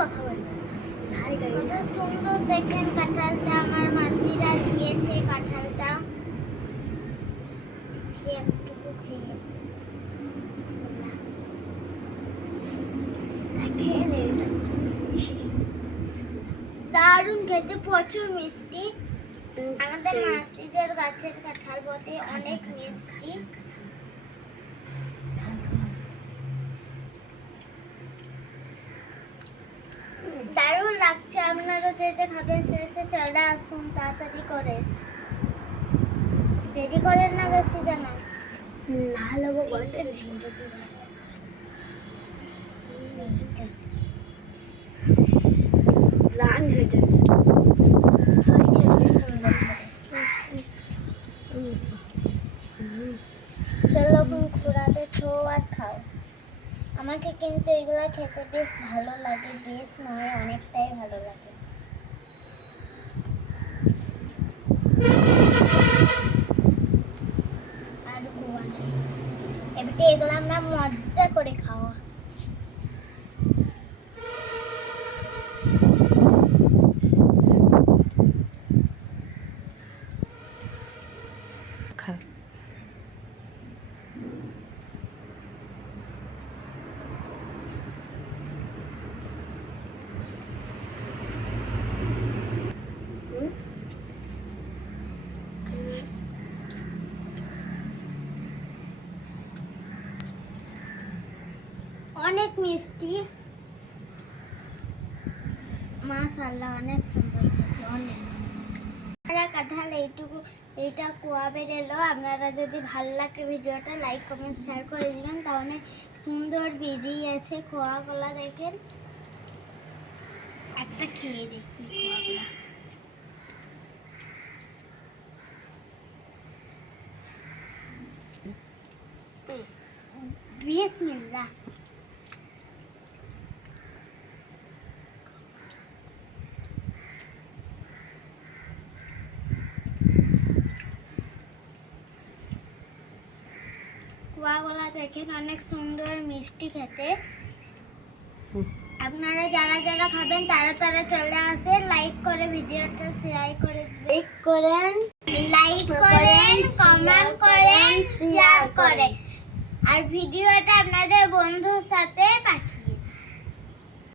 কথা বলি। Hi guys, কত সুন্দর দেখেন কাঁঠালটা আমার মাসিরা দিয়েছে। কাঁঠালটা খেয়ে একটুকু খেয়ে দেখেন, এটা দারুণ খেতে, প্রচুর মিষ্টি। আমাদের মাসিদের গাছের কাঁঠাল বটে, অনেক মিষ্টি। দারুণ লাগছে। আপনারা যে যে খাবেন সে চলে আসুন তাড়াতাড়ি করে, দেরি করেন না বেশি যেন, না হলে ঘন্টা ভেঙে দিবে। লাল হয়ে যাচ্ছে, চলো ঘোরাতে ছো আর খাও। আমাকে কিন্তু এগুলো খেতে বেশ ভালো লাগে, বেশ নয় অনেকটাই ভালো লাগে। আর এবারে এগুলো আমরা মজা করে খাওয়া। অনেক মিষ্টি, মাশাআল্লাহ অনেক সুন্দর খেতে, অনেক। কাঁঠাল এইটা কুয়া বেরোলো। আপনারা যদি ভালো লাগে ভিডিওটা লাইক কমেন্ট শেয়ার করে দিবেন। তাহলে সুন্দর বেরিয়েছে খোয়াগুলা, দেখেন একটা খেয়ে দেখি খোয়াগুলা। বিসমিল্লাহ। কুয়াগুলা দেখেন অনেক সুন্দর মিষ্টি খেতে। আপনারা যারা যারা খাবেন তারা চলে আসে, লাইক করে ভিডিওটা শেয়ার করে লাইক করেন, কমেন্ট করেন, শেয়ার করে। আর ভিডিওটা আপনাদের বন্ধুর সাথে